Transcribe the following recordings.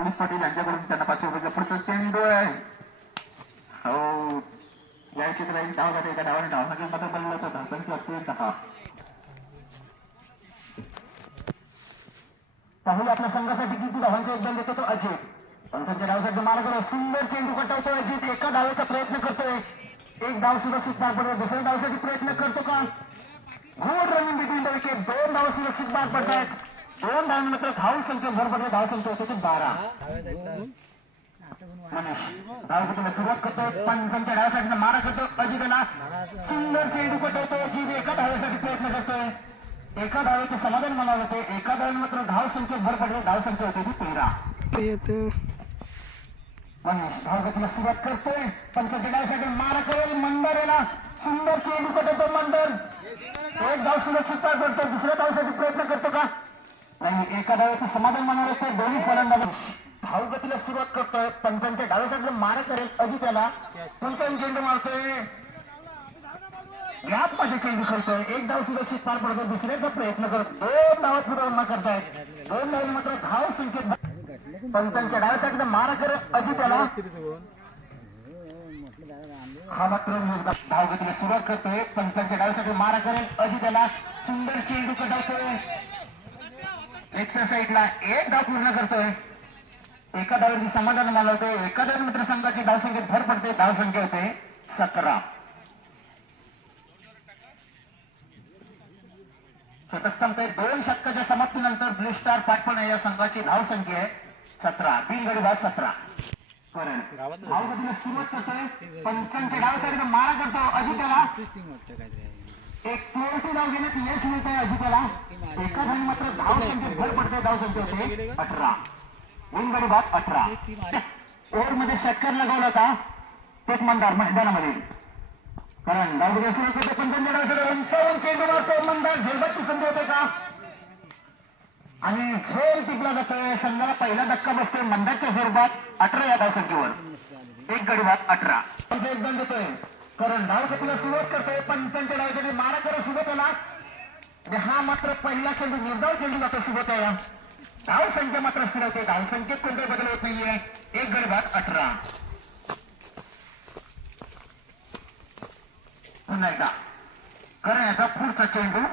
Police Patil यांच्याकडून त्यांना पाचशे रुपये पुढचं चेंडू आहे हो यायचे तर एक डाव जाते एका डावाने डावमध्ये मध्ये बनलं होतं संख्या अत्यंत दहा पाहुले आपल्या संघासाठी किती धावांचा योगदान देतो तो अजित पंचांच्या डावासाठी मार्गावर सुंदर चेंडू कटावतो अजित एका डावाचा प्रयत्न करतोय एक डाव सुरक्षित पार पडतो दुसऱ्या डावासाठी प्रयत्न करतो का good running between the wicket दोन धाव सुरक्षित पार पडतायत पडतात दोन धावांनंतर धाव संख्या भर पडले धाव संख्या होते बारा. धाव सुरुवात करतो पंचांच्या डावासाठी मारा करतो अजितला. सुंदर चेंडू पटवतो जी एका धावेसाठी प्रयत्न करतोय. एका धावेचे समाधान मला होते एका धावे मात्र धाव संख्या भर पडले धाव संख्या होते ती तेरा. मनीष धावगतीला सुरुवात करतोय पंचांच्या डावासाठी मारा करेल मंदरेला. सुंदर चेंडू पटवतो मंदर. एक धाव सुरक्षित करतो दुसऱ्या धावसाठी प्रयत्न करतो का? नाही एका धावेचं समाधान म्हणावं लागतं दोन्ही फलंदाज धावगतीला सुरुवात करतोय. पंचांच्या साईडला मारा करेल अजित याला पंचांनी चेंडू मारतोय? याच मध्ये चेंडू खेळतोय एक धाव सुरक्षित पार पडतोय दुसऱ्याचा प्रयत्न करत दोन धावात सुधारणा करतायत दोन धाव मात्र धाव संख्येत पंचांच्या डाव्या साईडला मारा करत अजित याला हा मात्र धावगतीला सुरुवात करतोय. पंचांच्या डाव्या डाव्यासाठी मारा करेल अजित याला सुंदर चेंडू कटावतोय एक्सर साईडला एक धाव पूर्ण करतोय. एका धावरती समाधान मानवतोय. एका धाव मित्र संघाची धावसंख्येत भर पडते. धावसंख्या होते सतरा. शतक संख्येत दोन षटकाच्या समाप्तीनंतर ब्लू स्टार पाठवणे या संघाची धावसंख्या आहे सतरा. तीन गडी बाद सतरा. धावगतीला सुरुवात करतोय. पंचांच्या डावसाठी मारा करतो. अजित्याला एक चोरटी धाव घेण्यात यश मिळत आहे अजित्याला एका धावी मात्र धाव संख्येत भर पडते धाव संख्या होते. अठरा. तीन गडी बाद अठरा. ओव्हरमध्ये षटकार लगावला होता. तेच मंदार मैदानामध्ये. कारण धावगती सुरू करते. पंचांच्या उंचावून चेंडू मारतो. मंदार झेलबाची संधी होते का? आणि झेल टिपला जातोय संघाला पहिला धक्का बसतोय मंदारच्या स्वरूपात अठरा या धावसंख्येवर एक गडी बाद अठरा. योगदान देतोय कारण धावसंख्येला सुरुवात करतोय पंचांच्या डावसाठी मारा करत सुबत आला हा मात्र पहिला चेंडू निर्धाव चेंडू जातो सुबत सुबोताला धावसंख्या मात्र स्थिरवते धावसंख्येत कोणते बदल होत नाहीये. एक गडी बाद अठरा. पुन्हा एकदा. करण्याचा पुढचा चेंडू.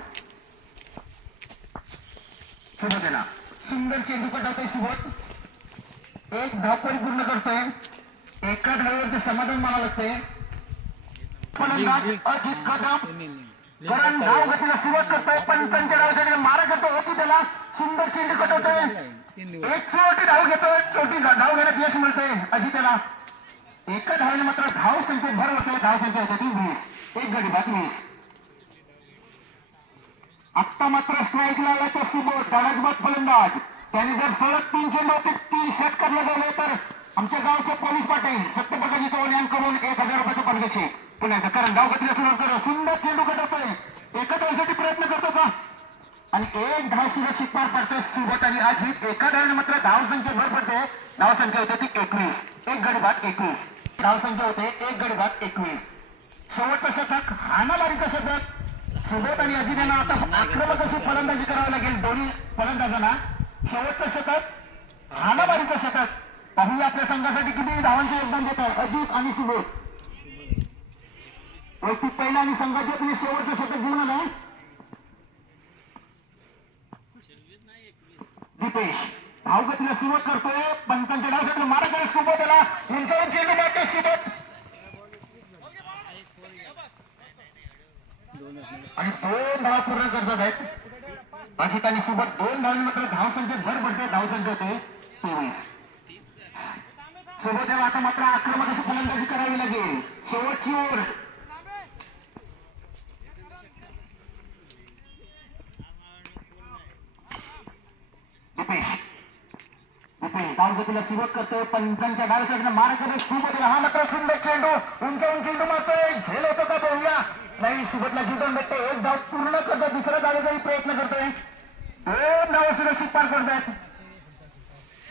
सुबोधेला. सुंदर चेंडू पटवतोय सुबत एक धावपरी पूर्ण करतोय. एका धावेवरती समाधान मानावं लागतंय. अजित कदम करण धाव गतीला सुरुवात करतोय पंचांच्या डावसाठी मारा करतो होती त्याला सुंदर चेंडू कटवतोय. एक छोटी धाव घेतोय छोटी धाव घेण्यात यश मिळतंय अजित्याला एका धावेने मात्र धाव संख्येत भर होते धाव संख्या होते ती वीस. एक गडी बाद वीस. आत्ता मात्र स्ट्राईकला आला तो सुबोध धडकबाद फलंदाज. त्याने जर सलग तीन चेंडू तीन षटकार लगावले तर आमच्या गावचे पोलीस पाटील सत्यप्रकाशी यांकडून एक हजार रुपयाचे पडद्याचे पुन्हा कारण धाव गतीला असं करा सुंदर चेंडू कटवतोय एका धावसाठी प्रयत्न करतो का? आणि एक धाव सुरक्षित पार पडते सोबत आणि अजित एका धावाने मात्र धाव संख्या भर पडते. धाव संख्या होते ती एकवीस. एक गडी बाद एकवीस. धाव संख्या होते एक गडी बाद एकवीस. शेवटचं शतक हाणामारीचं शतक. सुबोध आणि अजित यांना आता आक्रमक अशी फलंदाजी करावी लागेल. दोन्ही फलंदाजांना शेवटचं शतक हाणामारीचं शतक. पाहूया आपल्या संघासाठी किती धावांचे योगदान देत आहे. अजित आणि सुबोध. वैयक्तिक पहिला आणि संघाचे तुम्ही शेवटचं शतक घेऊन आलाय दीपेश धावगतीला सुरुवात करतोय. पंचांच्या डावसाठी मारा करत सुबोध याला उंचावून चेंडू मारतोय सुबोध आणि दोन धाव पूर्ण करतात आहेत. अजित आणि सोबत दोन धाव मात्र धाव संख्येत भर पडते धाव संख्या होते. तेवीस. सोबत याला आता मात्र आक्रमक अशी फलंदाजी करावी लागेल. शेवटची ओव्हर दीपेश दीपेश धावगतीला सुरुवात करतोय. पंचांच्या डाव्यासाठी मारा करत हा मात्र सुंदर चेंडू उंचावून चेंडू मारतोय. झेल होतो का पाहूया. नाही सुबतला जीवन भेटते एक धाव पूर्ण करतो दुसऱ्या धावेचाही प्रयत्न करतोय. दोन धाव सुरक्षित पार पडतायत.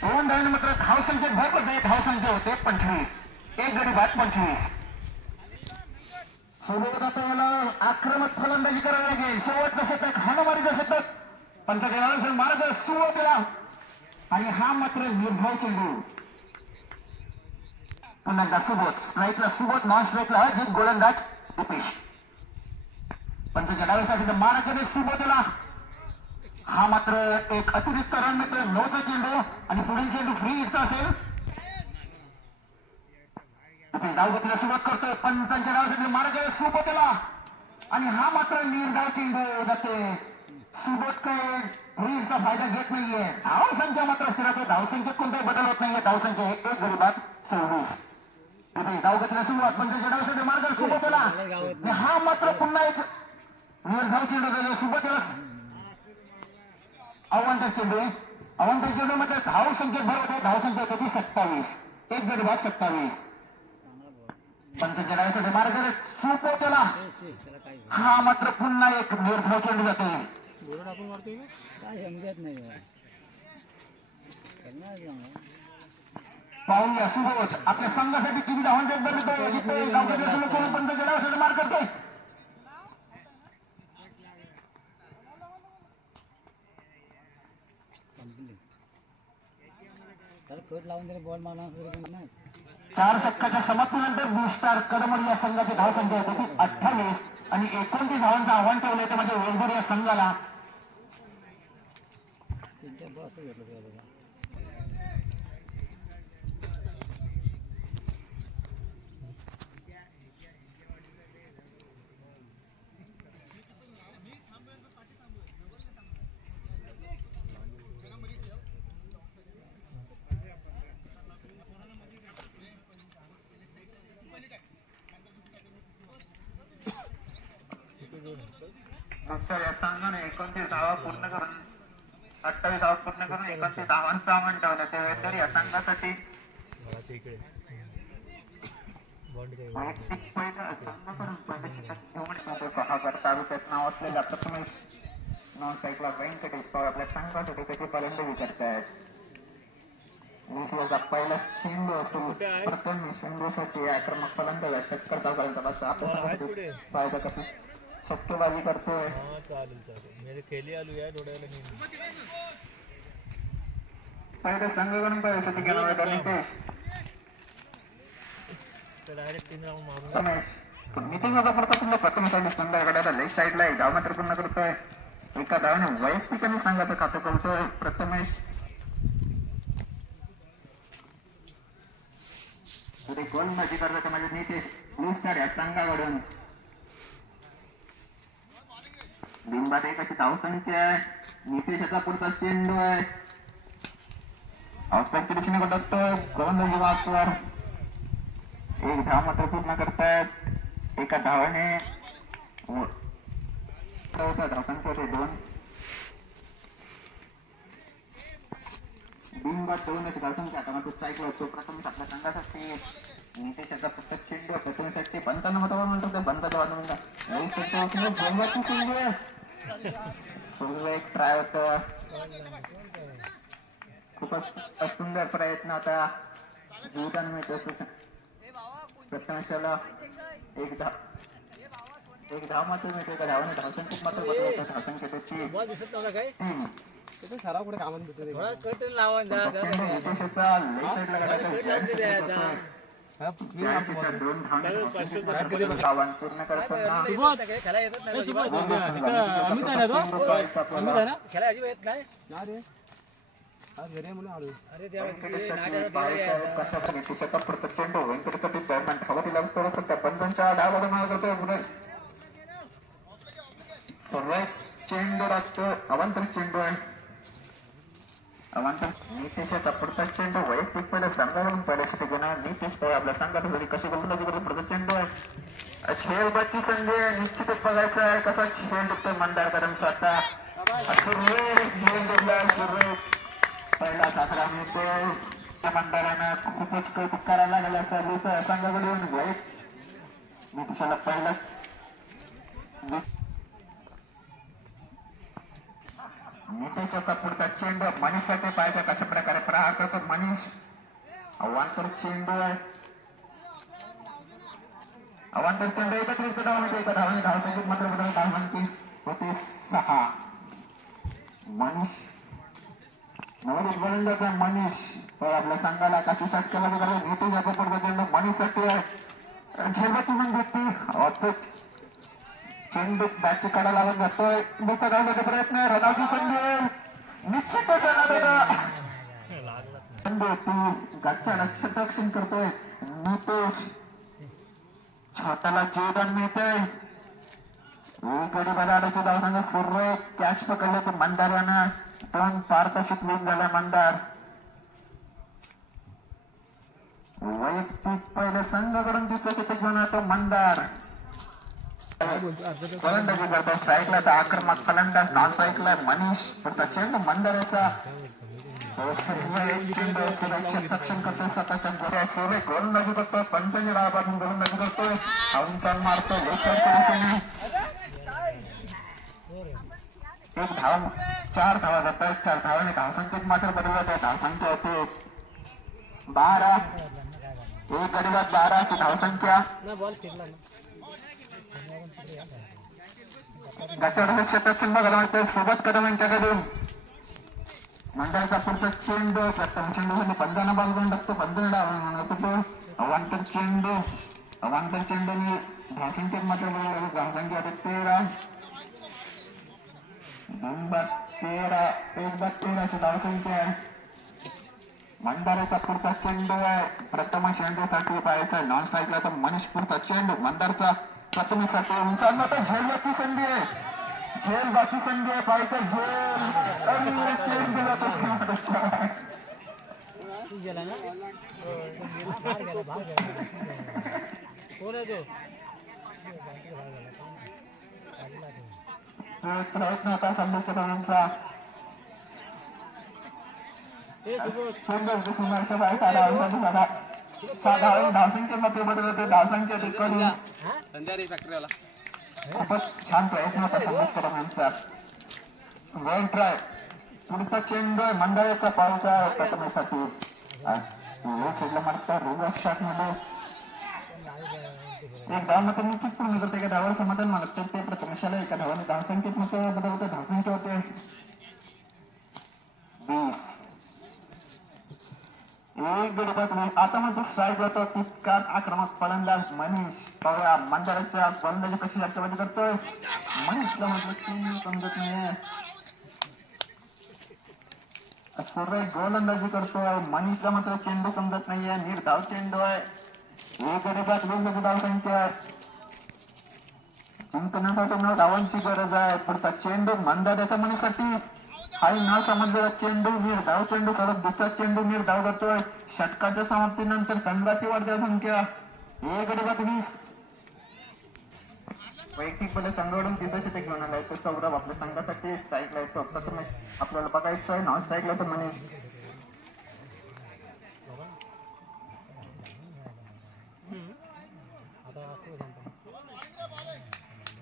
दोन धावेने मात्र धाव संख्येत भर पडते धाव संख्या होते पंचवीस. एक गडी बाद पंचवीस. सोबत आता याला आक्रमक फलंदाजी करावी लागेल. शेवटचं शतक हाणामारीचं शतक. पंचायत मारायचं सुरुवातीला आणि हा मात्र निर्भय चेंडू. पुन्हा एकदा सुबोध स्ट्राईकला सुबोध नॉन स्ट्राईकला अजित गोलंदाज दीपेश पंचाच्या डावीसाठी मारा केले. सुबोधला हा मात्र एक अतिरिक्त रन मित्र नऊचा चेंडू. आणि पुढील चेंडू फ्री इथचा असेल. उपेश धावगतीला सुरुवात करतोय. पंचांच्या डावीसाठी मारा केले. सुबोधला आणि हा मात्र निर्धाव चेंडू जाते. सुबोध काय फ्रीचा फायदा घेत नाहीये. धाव संख्या मात्र स्थिरात आहे. धावसंख्येत कोणताही बदल होत नाहीये. धावसंख्या एक एक गरीबात सव्वीस तिथे धावगतीला सुरुवात. म्हणजे पंचाच्या डावीसाठी मार्ग सुबोधला हा मात्र पुन्हा एक निर्धाव चेंडू झाला सुबोधला अवंतर चेंडू आहे. अवंतर चेंडू. मध्ये धाव संख्येत भर होते. धाव संख्या किती सत्तावीस. एक गरीबात सत्तावीस. पंचाच्या डावीसाठी मार्ग सुपोतेला हा मात्र पुन्हा एक निर्धाव चेंडू जाते. बोलून आपण मारतोय का? काय समजत नाही बा. करणार जाऊ. पाहूया सुबोध आपल्या संघासाठी किती धावांचा एक डावीसाठी मार करतोय Complete. त्याला कट लावून त्याला बॉल मारला असं तरी पण नाही चार षटकाच्या समाप्तीनंतर बुस्टार कडमड या संघाची धावसंख्या होती अठ्ठावीस आणि एकोणतीस धावांचं आव्हान ठेवलं ते म्हणजे वेलभर या संघाला. बुस्टार या संघाने एकोणतीस धावा पूर्ण करून अठ्ठावीस धावा पूर्ण करून एकोणतीस धावांचं आव्हान ठेवलं. ते या संघासाठी वैयक्तिक पहिला संघाकडून तालुक्यात नाव असलेला प्रथमेश नॉन साईडला व्यंकटेश पवार आपल्या संघासाठी त्याची फलंदाजी करतायत पहिला चेंडू असतो. प्रथम चेंडूसाठी आक्रमक फलंदाज षटकर चालू शक्यबाजी करतोय. हा चालेल चालेल. मी आता खेळली आलो या थोड्या वेळाला मी पहिल्या संघाकडून गेला होता नितेश तर डायरेक्ट तीन राऊंड मारून. प्रथम प्रथम साईड लेफ्ट साईडला एक धाव मात्र पूर्ण करतोय. एका धावाने वैयक्तिकाने संघाचं खातं करतोय प्रथमेश. पुढे गोलंदाजी करतो माझे नितेश या संघाकडून बिंबात एकाची धावसंख्या आहे? नितेशाचा पुढचा चेंडू आहे. ऑस्ट्रेलियाच्या दिशेने कडकतोय गोलंदाजी वापर एक धाव मात्र पूर्ण करतायत एका धावाने. धावसंख्या होते दोन. बिनबाद दोन अशी धावसंख्या. आता मात्र स्ट्राईक होतो प्रथम आपल्या संघासाठी. नितेशाचा पुस्तक चेंडू आहे. प्रथमेसाठी पंचावन्न मतावर म्हणतो ते बंदाचा चेंडू एक ट्राय होतं खूपच सुंदर प्रयत्न आता जीवदान मिळतो प्रथमेशाला एक धाव एक धाव मात्र मिळते एका धावाने धावसंख्येत मात्र बदलवतो धावसंख्येत तीन सराव कुठे कामात भेटत थोडा कट लावा अमित आहे ना तो अमित आहे ना खेळा अजिबात येत नाही कशा दरम्यान धावती लागतो पण त्या पंचांच्या डावाला सर्वात चेंडू लागतो अवांतर चेंडू आहे. अवांतर नितेशाचा पुढचा चेंडू वैयक्तिक पहिल्या संघाकडून पहिल्यासाठी घेणार. नितेश पवार आपल्या संघासाठी कशी गोलंदाजी करतो पुढचा चेंडू आहे. खेळबाची संधी निश्चितच बघायचं आहे कसा खेळ टिकतोय मंदारकरांचा आता सुरेख पहिला सासरा मिळतो. त्या मंडळानं खूपच कौतुक करायला लागला सर्व संघाकडून वैयक्तिक पहिला नितेशाचा पुढचा चेंडू मनीषसाठी पाहिजे कशा प्रकारे प्रहार करतो? मनीष. अवांतर चेंडू आहे. अवांतर चेंडू एकच रिक्त धाव म्हणजे एका धावाने मात्र बदल धावांची होते सहा. मनीष. नवनीत गोलंदाजा मनीष. तर आपल्या संघाला काशी षटकाला वगैरे नेते जातो पडतो चेंडू मनीषसाठी आहे. झेलबाची पण घेतली. अचूक चेंडू बॅट कडा लागत जातोय डोकं धावण्याचा प्रयत्न रनाची संधी निश्चितच येणार चेंडू ती गच्चा रक्षण करतोय. नितोष. छोट्याला जीवदान मिळतंय. गडी बदाडाची धावसंघ सुरू कॅच पकडले ते मंदारानं दोन पारदर्शक विन झाला मंदार. वैयक्तिक पहिले संघाकडून दिसतो तिथे घेऊन येतो मंदार काय बोलतो अर्धा तास फलंदाजी करतो तर आक्रमक फलंदाज नाथ स्ट्राईकला मनीष पण चेंडू मंदाराचा सक्षम करतो स्वतःच्या गोऱ्या गोलंदाजी करतो गोलंदाजी करतो मारतो एक धाव चार धावा जातात चार धावाने धावसंख्येत मात्र बदलत आहे धावसंख्या. होते बारा एक गडीवर बारा ची धावसंख्या ना बॉल फेकला ना गटार क्षेत्रात चिन्ह घडवते सोबत कदम यांच्याकडून मंडळाचा पुढचा चेंडू प्रथम चेंडू पंधरा बॉल घेऊन टाकतो पंधरा डाव अवांतर चेंडू अवांतर चेंडूने धावसंख्येत मात्र बदलत धावसंख्या होते तेरा दोन बाद तेरा एक बाद तेराची धावसंख्या आहे मंदाराचा पुढचा चेंडू आहे प्रथम चेंडूसाठी पाहायचा नॉन स्ट्राईकला तर मनीष पुढचा चेंडू मंदारचा प्रथमेसाठी उंचावला तर झेल बाकी संधी आहे. झेल बाकी संधी आहे पाहायचा झेल तू गेला ना कोण आहे तो प्रयत्न होता सुबोध सुंदर कुसुमाच्या बाहेर काढा झाला साधारण धावसंख्येमध्ये बदल होते धावसंख्या तिकडून खूपच छान प्रयत्न होता संदेश कदमांचा वेल ट्राय पुढचा चेंडू आहे मंडळाचा पावचा प्रथमेसाठी खेळला मारता रिव्हर्स शॉटमध्ये एक धाव मात्र निश्चित पूर्ण करते एका धावावर समाधान मागत ते प्रथमेशाला एका धावाने धावसंख्येत मध्ये बदल होते धावसंख्या होते वीस एक गडी बदलून आता साहेब स्ट्राईक होतो तितकाच आक्रमक फलंदाज मनीष पवार मंदाराच्या गोलंदाजी कशी लक्षामध्ये करतोय. मनीषला म्हटलं की समजत नाहीये. सूर्य गोलंदाजी करतोय. मनीषला मात्र चेंडू समजत नाहीये. निर्धाव चेंडू आहे. एक गडी गोलंदाजी धाव संख्या. जिंकण्यासाठी न धावांची गरज आहे. पुढचा चेंडू मंदाराच्या मनीसाठी हाही न समजलेला चेंडू निर्धाव चेंडू सलग दुसरा चेंडू निर्धाव करतोय. षटकाच्या समाप्तीनंतर संघाची वाढत्या संख्या एक गडी वीस. वैयक्तिक पहिले संघाकडून तिथं तिथे घेऊन आलाय. तो सौरभ आपल्या संघासाठी स्ट्राईक येतो. प्रथम आपल्याला बघायचं आहे नॉन स्ट्राईक तर म्हणे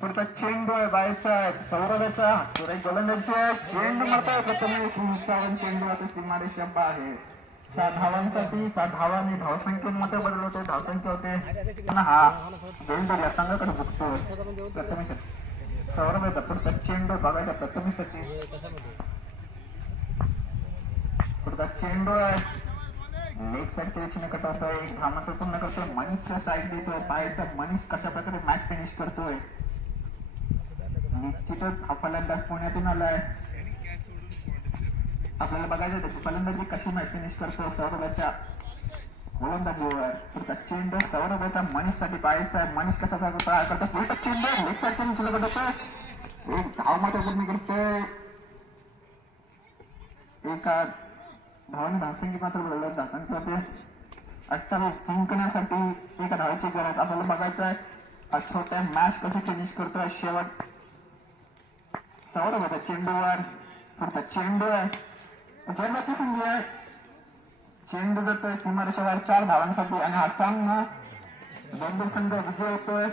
पुढचा चेंडू आहे बायचा आहे सौरभाचा सुरेश गोलंदाजी आहे चेंडू मारताय प्रथम सावन चेंडू आता सीमारेषा आहे सहा धावांसाठी सहा धावांनी धावसंख्येत मोठे बदल होते धावसंख्या होते. हा चेंडू या संघाकडे बघतो प्रथमेश येतात पुढचा चेंडू बघायचा प्रथमेसाठी पुढचा चेंडू आहे. लेग साईडच्या दिशेने कटवतोय एक धाव पूर्ण करतोय. मनीषचा साईड देतोय. पाहायचा मनीष कशा प्रकारे मॅच फिनिश करतोय. निश्चितच हा फलंदाज पुण्यातून आलाय. आपल्याला बघायचं त्याची फलंदाजी कशी मॅच फिनिश करतो सौरभाच्या गोलंदाजीवर. पुढचा चेंडू सौरभाचा मनीषसाठी पाहायचा आहे. मनीष कसा प्रकारे तयार करतो पुढचा चेंडू लेग चेंडू तुला करतो एक धाव मात्र पूर्ण करतोय एका धावाने धावसंख्येत मात्र बदलला धावसंख्या होते अठ्ठावीस जिंकण्यासाठी एका धावाची गरज. आपल्याला बघायचं आहे हा छोट्या मॅच कसं फिनिश करतोय शेवट सौरभ होता चेंडूवर पुढचा चेंडू आहे जन्मती संधी आहे चेंडू जातोय सीमारेषेवर चार धावांसाठी आणि हा सामना दोन दोन संघ विजय होतोय